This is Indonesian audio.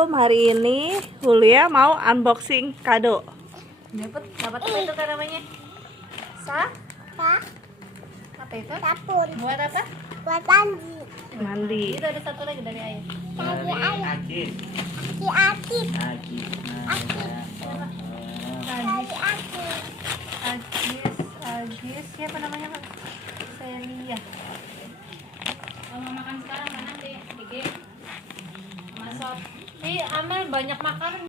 Assalamualaikum. Hari ini Hulia mau unboxing kado. Dapat apa itu kan namanya? Apa itu? Sabun. Buat apa? Buat mandi. Mandi. Itu ada satu lagi dari ayah. Dari ayah. Agis. Aki-aki. Agis. Dari aki. Agis. Siapa namanya, Kak? Celia. Kalau mau makan sekarang mana deh, dikit. Masuk. Amel banyak makan.